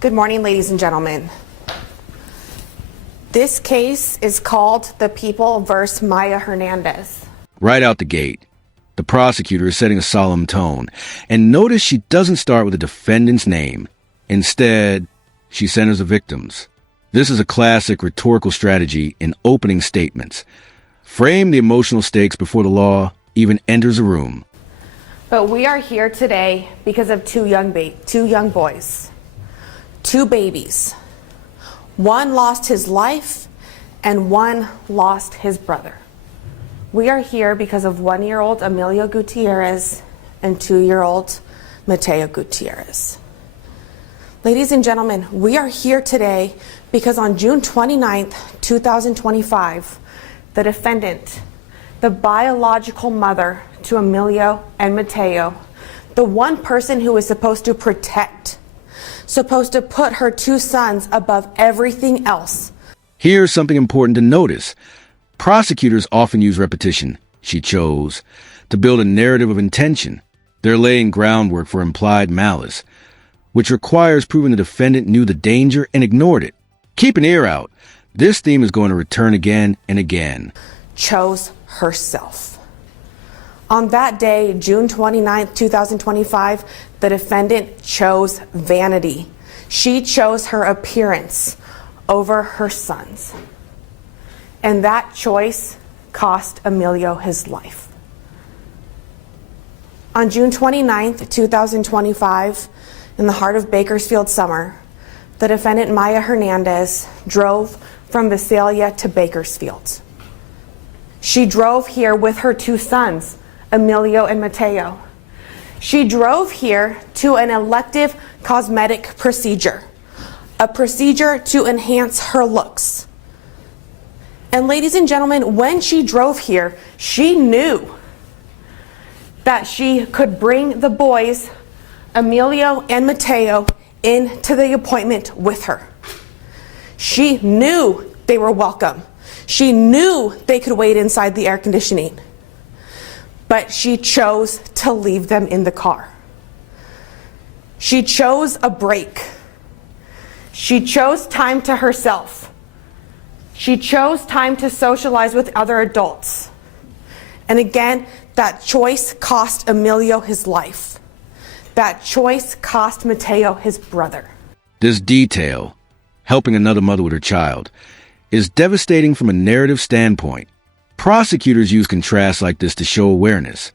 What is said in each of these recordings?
Good morning, ladies and gentlemen. This case is called the People vs. Maya Hernandez. Right out the gate, the prosecutor is setting a solemn tone. And notice she doesn't start with the defendant's name. Instead, she centers the victims. This is a classic rhetorical strategy in opening statements. Frame the emotional stakes before the law even enters the room. But we are here today because of two young boys. Two babies. One lost his life and one lost his brother. We are here because of 1-year-old Emilio Gutiérrez and 2-year-old Mateo Gutiérrez. Ladies and gentlemen, we are here today because on June 29th, 2025, the defendant, the biological mother to Emilio and Mateo, the one person who is supposed to protect, supposed to put her two sons above everything else. Here's something important to notice. Prosecutors often use repetition, she chose, to build a narrative of intention. They're laying groundwork for implied malice, which requires proving the defendant knew the danger and ignored it. Keep an ear out. This theme is going to return again and again. Chose herself. On that day, June 29th, 2025, the defendant chose vanity. She chose her appearance over her sons. And that choice cost Emilio his life. On June 29th, 2025, in the heart of Bakersfield summer, the defendant Maya Hernandez drove from Visalia to Bakersfield. She drove here with her two sons, Emilio and Mateo. She drove here to an elective cosmetic procedure, a procedure to enhance her looks. And ladies and gentlemen, when she drove here, she knew that she could bring the boys, Emilio and Mateo, into the appointment with her. She knew they were welcome. She knew they could wait inside the air conditioning. But she chose to leave them in the car. She chose a break. She chose time to herself. She chose time to socialize with other adults. And again, that choice cost Emilio his life. That choice cost Mateo his brother. This detail, helping another mother with her child, is devastating from a narrative standpoint. Prosecutors use contrasts like this to show awareness.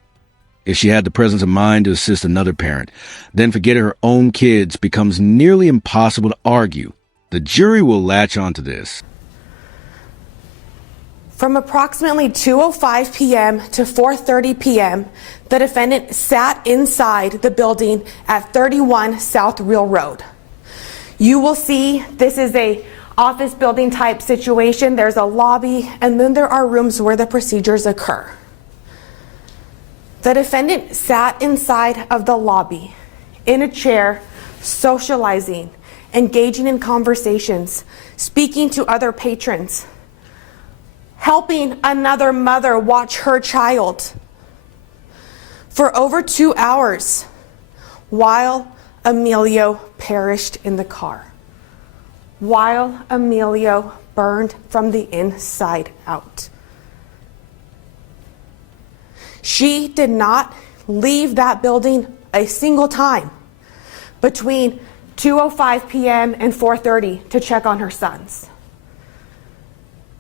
If she had the presence of mind to assist another parent, then forgetting her own kids becomes nearly impossible to argue. The jury will latch onto this. From approximately 2:05 p.m. to 4:30 p.m., the defendant sat inside the building at 31 South Real Road. You will see this is a office building type situation. There's a lobby, and then there are rooms where the procedures occur. The defendant sat inside of the lobby in a chair, socializing, engaging in conversations, speaking to other patrons, helping another mother watch her child for over 2 hours while Emilio perished in the car. While Emilio burned from the inside out. She did not leave that building a single time between 2:05 p.m. and 4:30 to check on her sons.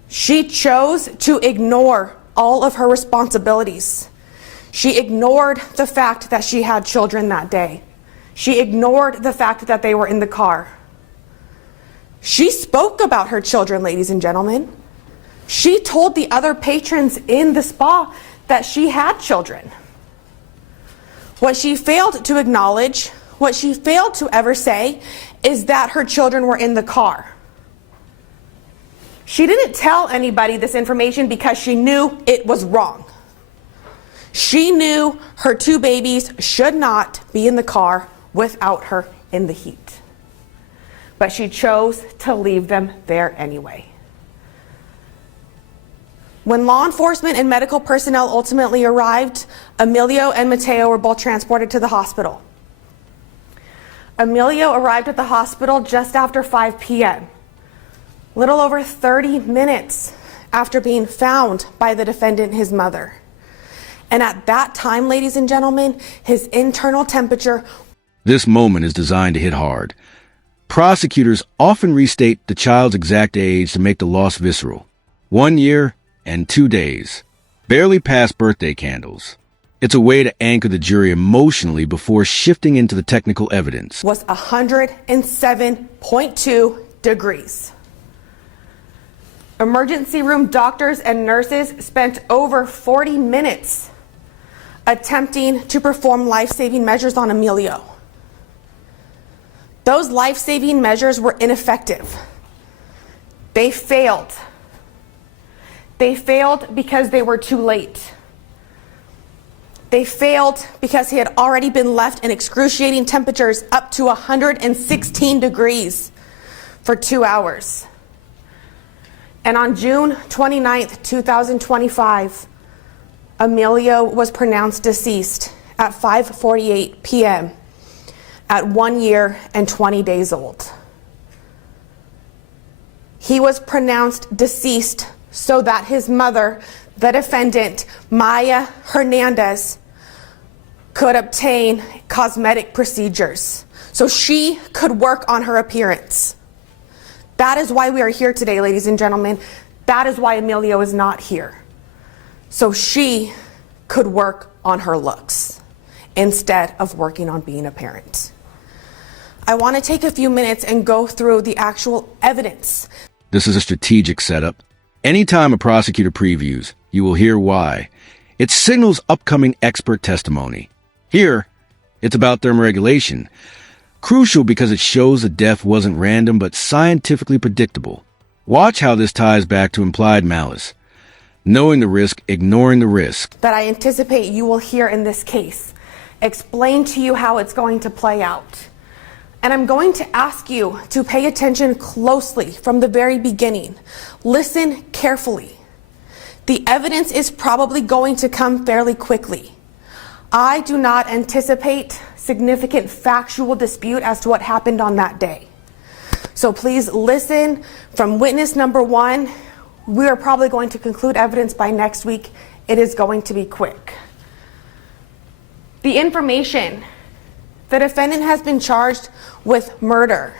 She chose to ignore all of her responsibilities. She ignored the fact that she had children that day. She ignored the fact that they were in the car. She spoke about her children, ladies and gentlemen. She told the other patrons in the spa that she had children. What she failed to acknowledge, what she failed to ever say, is that her children were in the car. She didn't tell anybody this information because she knew it was wrong. She knew her two babies should not be in the car without her in the heat. But she chose to leave them there anyway. When law enforcement and medical personnel ultimately arrived, Emilio and Mateo were both transported to the hospital. Emilio arrived at the hospital just after 5 p.m., little over 30 minutes after being found by the defendant, his mother. And at that time, ladies and gentlemen, his internal temperature. This moment is designed to hit hard. Prosecutors often restate the child's exact age to make the loss visceral. 1 year and 2 days. Barely past birthday candles. It's a way to anchor the jury emotionally before shifting into the technical evidence. Was 107.2 degrees. Emergency room doctors and nurses spent over 40 minutes attempting to perform life-saving measures on Emilio. Those life-saving measures were ineffective. They failed. They failed because they were too late. They failed because he had already been left in excruciating temperatures up to 116 degrees for 2 hours. And on June 29th, 2025, Emilio was pronounced deceased at 5:48 p.m. at 1 year and 20 days old. He was pronounced deceased so that his mother, the defendant, Maya Hernandez, could obtain cosmetic procedures so she could work on her appearance. That is why we are here today, ladies and gentlemen. That is why Emilio is not here. So she could work on her looks instead of working on being a parent. I want to take a few minutes and go through the actual evidence. This is a strategic setup. Anytime a prosecutor previews, you will hear why. It signals upcoming expert testimony. Here, it's about thermoregulation. Crucial because it shows the death wasn't random but scientifically predictable. Watch how this ties back to implied malice. Knowing the risk, ignoring the risk. That I anticipate you will hear in this case. Explain to you how it's going to play out. And I'm going to ask you to pay attention closely from the very beginning. Listen carefully. The evidence is probably going to come fairly quickly. I do not anticipate significant factual dispute as to what happened on that day. So please listen from witness number 1. We are probably going to conclude evidence by next week. It is going to be quick. The information. The defendant has been charged with murder.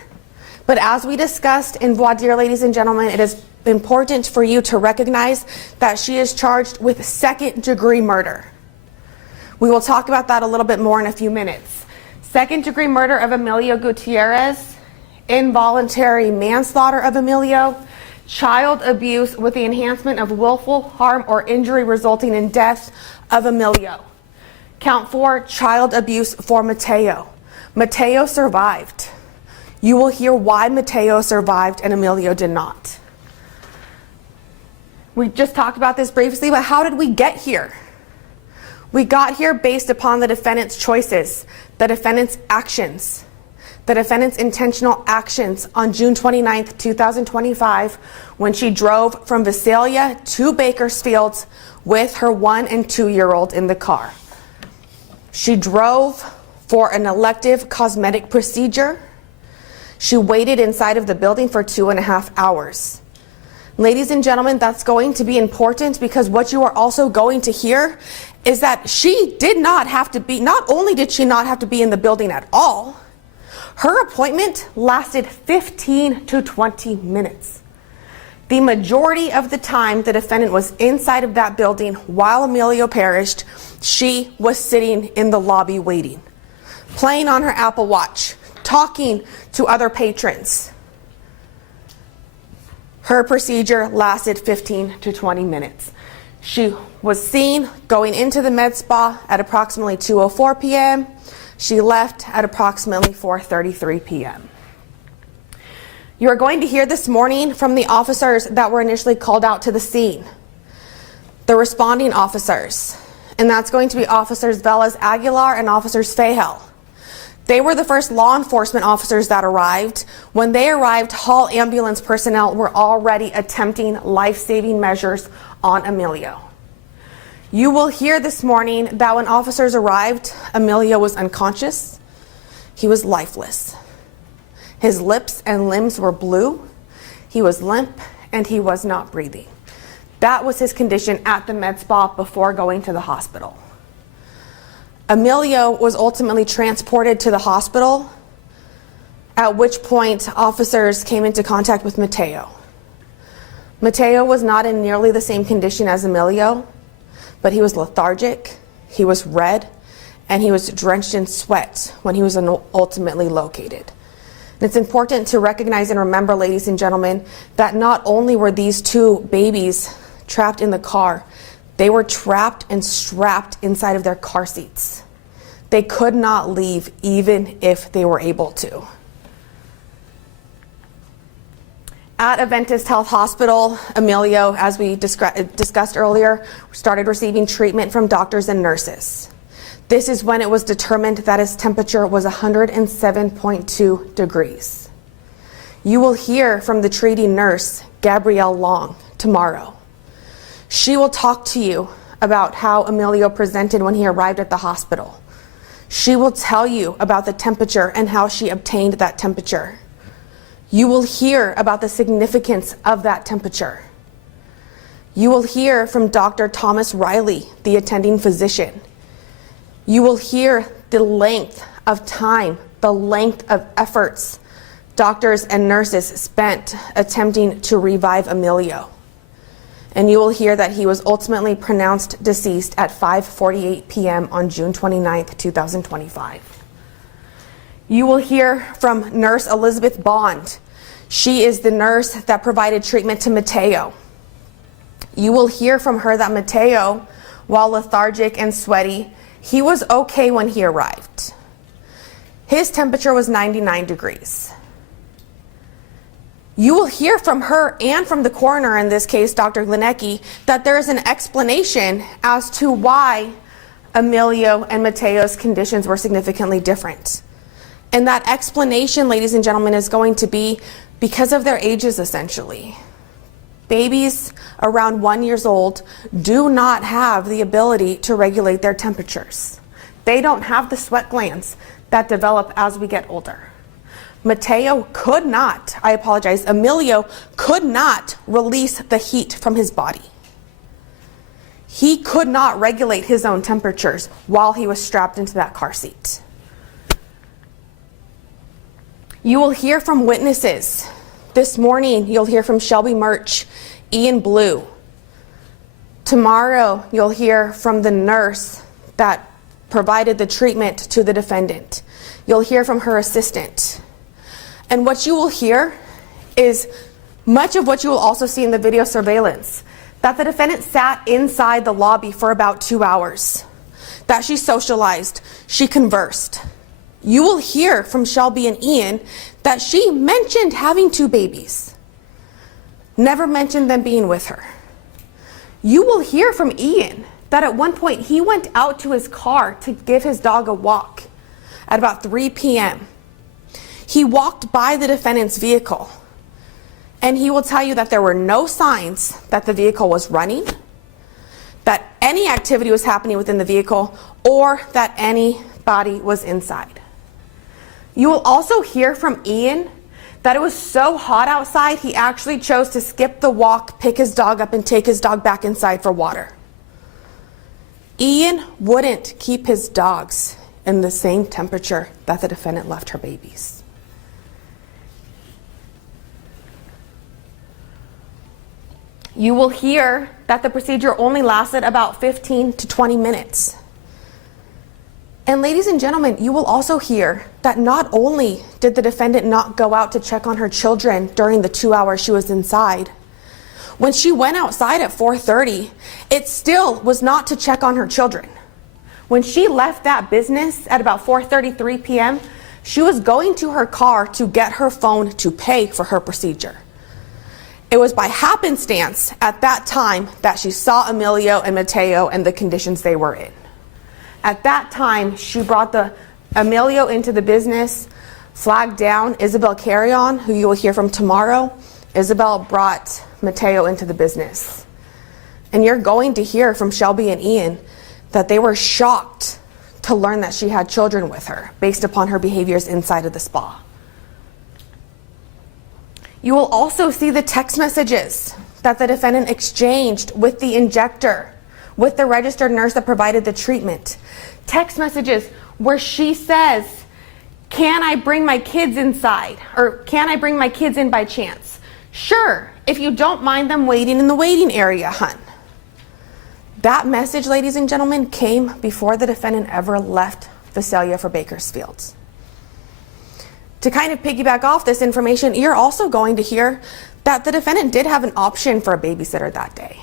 But as we discussed in voir dire, ladies and gentlemen, it is important for you to recognize that she is charged with second-degree murder. We will talk about that a little bit more in a few minutes. Second-degree murder of Emilio Gutiérrez, involuntary manslaughter of Emilio, child abuse with the enhancement of willful harm or injury resulting in death of Emilio. Count 4, child abuse for Mateo. Mateo survived. You will hear why Mateo survived and Emilio did not. We just talked about this briefly, but how did we get here? We got here based upon the defendant's choices, the defendant's actions, the defendant's intentional actions on June 29th, 2025, when she drove from Visalia to Bakersfield with her 1- and 2-year-old in the car. She drove for an elective cosmetic procedure. She waited inside of the building for 2.5 hours. Ladies and gentlemen, that's going to be important because what you are also going to hear is that she did not have to be, not only did she not have to be in the building at all, her appointment lasted 15 to 20 minutes. The majority of the time the defendant was inside of that building while Emilio perished, she was sitting in the lobby waiting, playing on her Apple Watch, talking to other patrons. Her procedure lasted 15 to 20 minutes. She was seen going into the med spa at approximately 2:04 p.m. She left at approximately 4:33 p.m. You are going to hear this morning from the officers that were initially called out to the scene, the responding officers, and that's going to be Officers Velez Aguilar and Officers Fahel. They were the first law enforcement officers that arrived. When they arrived, Hall ambulance personnel were already attempting life-saving measures on Emilio. You will hear this morning that when officers arrived, Emilio was unconscious. He was lifeless. His lips and limbs were blue. He was limp, and he was not breathing. That was his condition at the med spa before going to the hospital. Emilio was ultimately transported to the hospital, at which point officers came into contact with Mateo. Mateo was not in nearly the same condition as Emilio, but he was lethargic, he was red, and he was drenched in sweat when he was ultimately located. And it's important to recognize and remember, ladies and gentlemen, that not only were these two babies trapped in the car, they were trapped and strapped inside of their car seats. They could not leave even if they were able to. At Adventist Health Hospital, Emilio, as we discussed earlier, started receiving treatment from doctors and nurses. This is when it was determined that his temperature was 107.2 degrees. You will hear from the treating nurse, Gabrielle Long, tomorrow. She will talk to you about how Emilio presented when he arrived at the hospital. She will tell you about the temperature and how she obtained that temperature. You will hear about the significance of that temperature. You will hear from Dr. Thomas Riley, the attending physician. You will hear the length of time, the length of efforts doctors and nurses spent attempting to revive Emilio. And you will hear that he was ultimately pronounced deceased at 5:48 p.m. on June 29th, 2025. You will hear from Nurse Elizabeth Bond. She is the nurse that provided treatment to Mateo. You will hear from her that Mateo, while lethargic and sweaty, he was okay when he arrived. His temperature was 99 degrees. You will hear from her and from the coroner, in this case, Dr. Glinecki, that there is an explanation as to why Emilio and Mateo's conditions were significantly different. And that explanation, ladies and gentlemen, is going to be because of their ages, essentially. Babies around 1 year old do not have the ability to regulate their temperatures. They don't have the sweat glands that develop as we get older. Emilio could not release the heat from his body. He could not regulate his own temperatures while he was strapped into that car seat. You will hear from witnesses. This morning, you'll hear from Shelby Murch, Ian Blue. Tomorrow, you'll hear from the nurse that provided the treatment to the defendant. You'll hear from her assistant. And what you will hear is much of what you will also see in the video surveillance, that the defendant sat inside the lobby for about 2 hours, that she socialized, she conversed. You will hear from Shelby and Ian that she mentioned having 2 babies, never mentioned them being with her. You will hear from Ian that at one point he went out to his car to give his dog a walk at about 3 p.m. He walked by the defendant's vehicle, and he will tell you that there were no signs that the vehicle was running, that any activity was happening within the vehicle, or that anybody was inside. You will also hear from Ian that it was so hot outside, he actually chose to skip the walk, pick his dog up, and take his dog back inside for water. Ian wouldn't keep his dogs in the same temperature that the defendant left her babies. You will hear that the procedure only lasted about 15 to 20 minutes. And ladies and gentlemen, you will also hear that not only did the defendant not go out to check on her children during the 2 hours she was inside, when she went outside at 4:30, it still was not to check on her children. When she left that business at about 4:33 p.m., she was going to her car to get her phone to pay for her procedure. It was by happenstance at that time that she saw Emilio and Mateo and the conditions they were in. At that time, she brought Emilio into the business, flagged down Isabel Carrion, who you will hear from tomorrow. Isabel brought Mateo into the business. And you're going to hear from Shelby and Ian that they were shocked to learn that she had children with her based upon her behaviors inside of the spa. You will also see the text messages that the defendant exchanged with the injector, with the registered nurse that provided the treatment. Text messages where she says, "Can I bring my kids inside?" Or "Can I bring my kids in by chance?" "Sure, if you don't mind them waiting in the waiting area, hun." That message, ladies and gentlemen, came before the defendant ever left Visalia for Bakersfield. To kind of piggyback off this information, you're also going to hear that the defendant did have an option for a babysitter that day.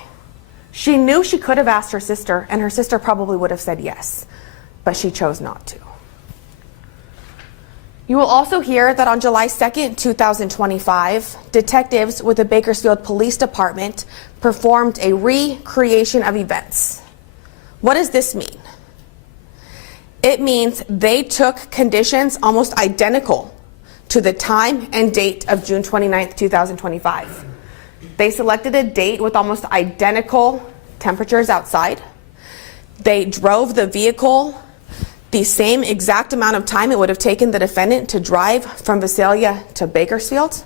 She knew she could have asked her sister, and her sister probably would have said yes, but she chose not to. You will also hear that on July 2nd, 2025, detectives with the Bakersfield Police Department performed a recreation of events. What does this mean? It means they took conditions almost identical to the time and date of June 29th, 2025. They selected a date with almost identical temperatures outside. They drove the vehicle the same exact amount of time it would have taken the defendant to drive from Visalia to Bakersfield.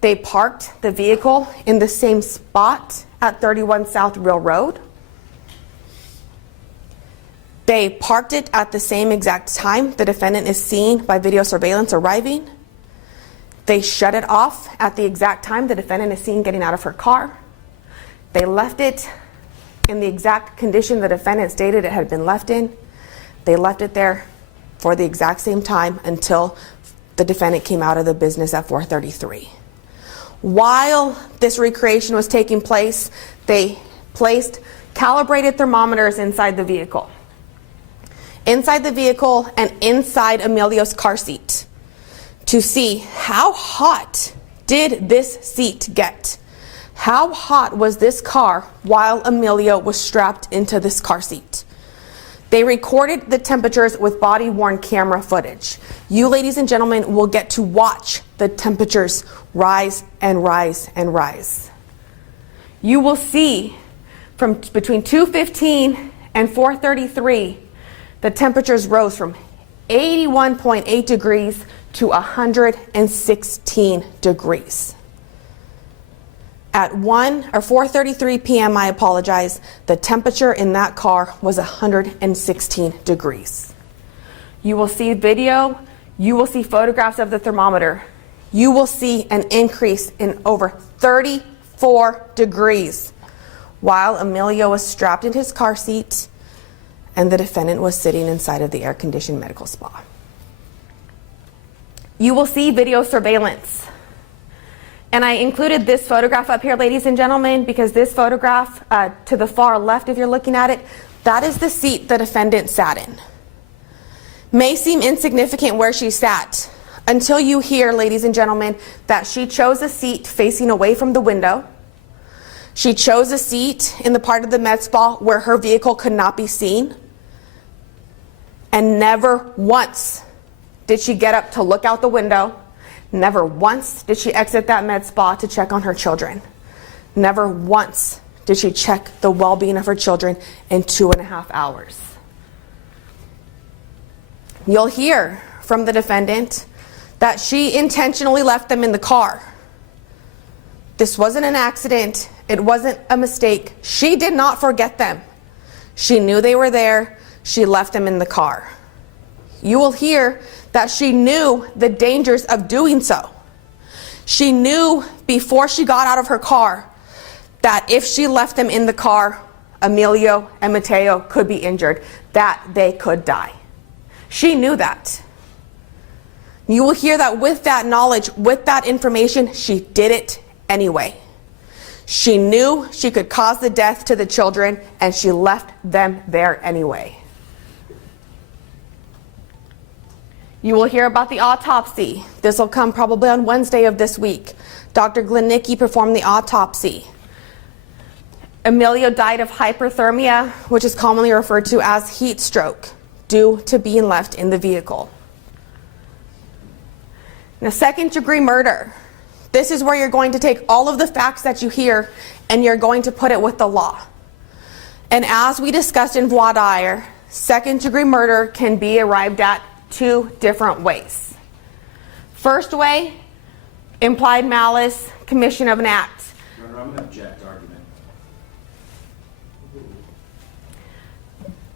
They parked the vehicle in the same spot at 31 South Real Road. They parked it at the same exact time the defendant is seen by video surveillance arriving. They shut it off at the exact time the defendant is seen getting out of her car. They left it in the exact condition the defendant stated it had been left in. They left it there for the exact same time until the defendant came out of the business at 4:33. While this recreation was taking place, they placed calibrated thermometers inside the vehicle. Inside the vehicle and inside Emilio's car seat to see how hot did this seat get. How hot was this car while Emilio was strapped into this car seat? They recorded the temperatures with body-worn camera footage. You, ladies and gentlemen, will get to watch the temperatures rise and rise and rise. You will see from between 2:15 and 4:33, the temperatures rose from 81.8 degrees to 116 degrees. At 4:33 p.m., I apologize, the temperature in that car was 116 degrees. You will see video, you will see photographs of the thermometer. You will see an increase in over 34 degrees while Emilio was strapped in his car seat and the defendant was sitting inside of the air-conditioned medical spa. You will see video surveillance. And I included this photograph up here, ladies and gentlemen, because this photograph to the far left, if you're looking at it, that is the seat the defendant sat in. May seem insignificant where she sat until you hear, ladies and gentlemen, that she chose a seat facing away from the window. She chose a seat in the part of the med spa where her vehicle could not be seen. And never once did she get up to look out the window. Never once did she exit that med spa to check on her children. Never once did she check the well-being of her children in 2.5 hours. You'll hear from the defendant that she intentionally left them in the car. This wasn't an accident. It wasn't a mistake. She did not forget them. She knew they were there. She left them in the car. You will hear that she knew the dangers of doing so. She knew before she got out of her car that if she left them in the car, Emilio and Mateo could be injured, that they could die. She knew that. You will hear that with that knowledge, with that information, she did it anyway. She knew she could cause the death to the children, and she left them there anyway. You will hear about the autopsy. This will come probably on Wednesday of this week. Dr. Glenicki performed the autopsy. Emilio died of hyperthermia, which is commonly referred to as heat stroke, due to being left in the vehicle. Now, second-degree murder. This is where you're going to take all of the facts that you hear and you're going to put it with the law. And as we discussed in voir dire, second-degree murder can be arrived at two different ways. First way, implied malice, commission of an act. Your Honor, I'm going to object to argument.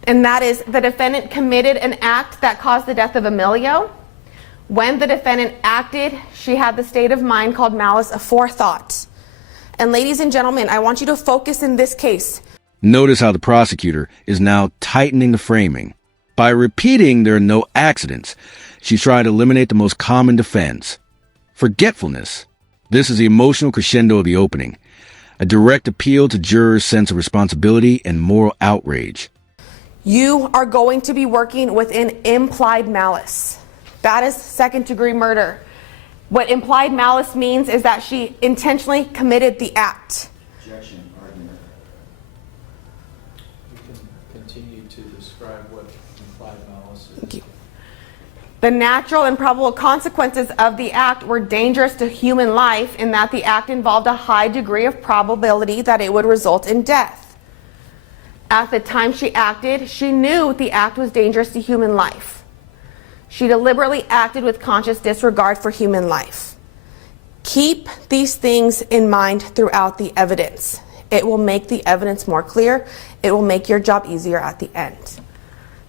And that is the defendant committed an act that caused the death of Emilio. When the defendant acted, she had the state of mind called malice aforethought. And ladies and gentlemen, I want you to focus in this case. Notice how the prosecutor is now tightening the framing. By repeating there are no accidents, she's trying to eliminate the most common defense: forgetfulness. This is the emotional crescendo of the opening, a direct appeal to jurors' sense of responsibility and moral outrage. You are going to be working within implied malice. That is second-degree murder. What implied malice means is that she intentionally committed the act. Objection, argument. You can continue to describe what implied malice is. Thank you. The natural and probable consequences of the act were dangerous to human life in that the act involved a high degree of probability that it would result in death. At the time she acted, she knew the act was dangerous to human life. She deliberately acted with conscious disregard for human life. Keep these things in mind throughout the evidence. It will make the evidence more clear. It will make your job easier at the end.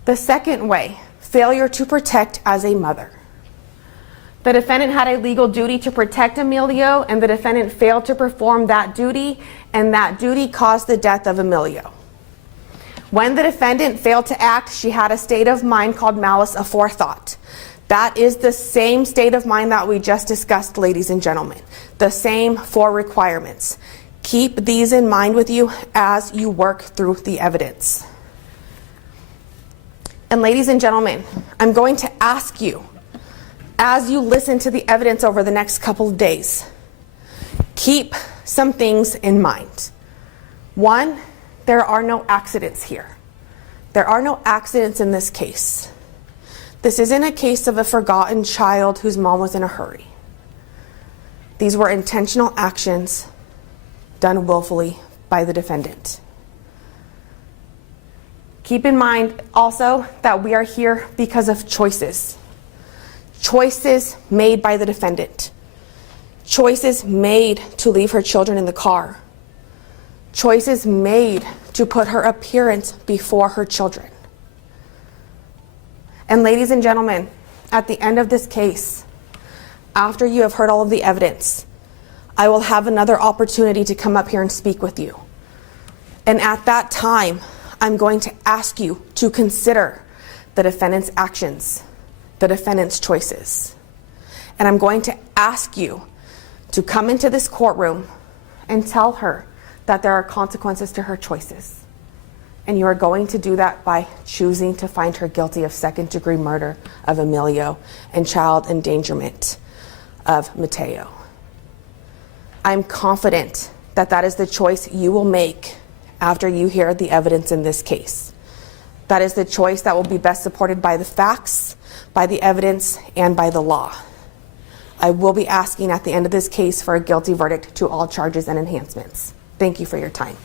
The second way, failure to protect as a mother. The defendant had a legal duty to protect Emilio, and the defendant failed to perform that duty, and that duty caused the death of Emilio. When the defendant failed to act, she had a state of mind called malice aforethought. That is the same state of mind that we just discussed, ladies and gentlemen. The same four requirements. Keep these in mind with you as you work through the evidence. And ladies and gentlemen, I'm going to ask you, as you listen to the evidence over the next couple of days, keep some things in mind. One, there are no accidents here. There are no accidents in this case. This isn't a case of a forgotten child whose mom was in a hurry. These were intentional actions done willfully by the defendant. Keep in mind also that we are here because of choices. Choices made by the defendant. Choices made to leave her children in the car. Choices made to put her appearance before her children. And ladies and gentlemen, at the end of this case, after you have heard all of the evidence, I will have another opportunity to come up here and speak with you. And at that time, I'm going to ask you to consider the defendant's actions, the defendant's choices. And I'm going to ask you to come into this courtroom and tell her that there are consequences to her choices. And you are going to do that by choosing to find her guilty of second-degree murder of Emilio and child endangerment of Mateo. I'm confident that that is the choice you will make after you hear the evidence in this case. That is the choice that will be best supported by the facts, by the evidence, and by the law. I will be asking at the end of this case for a guilty verdict to all charges and enhancements. Thank you for your time.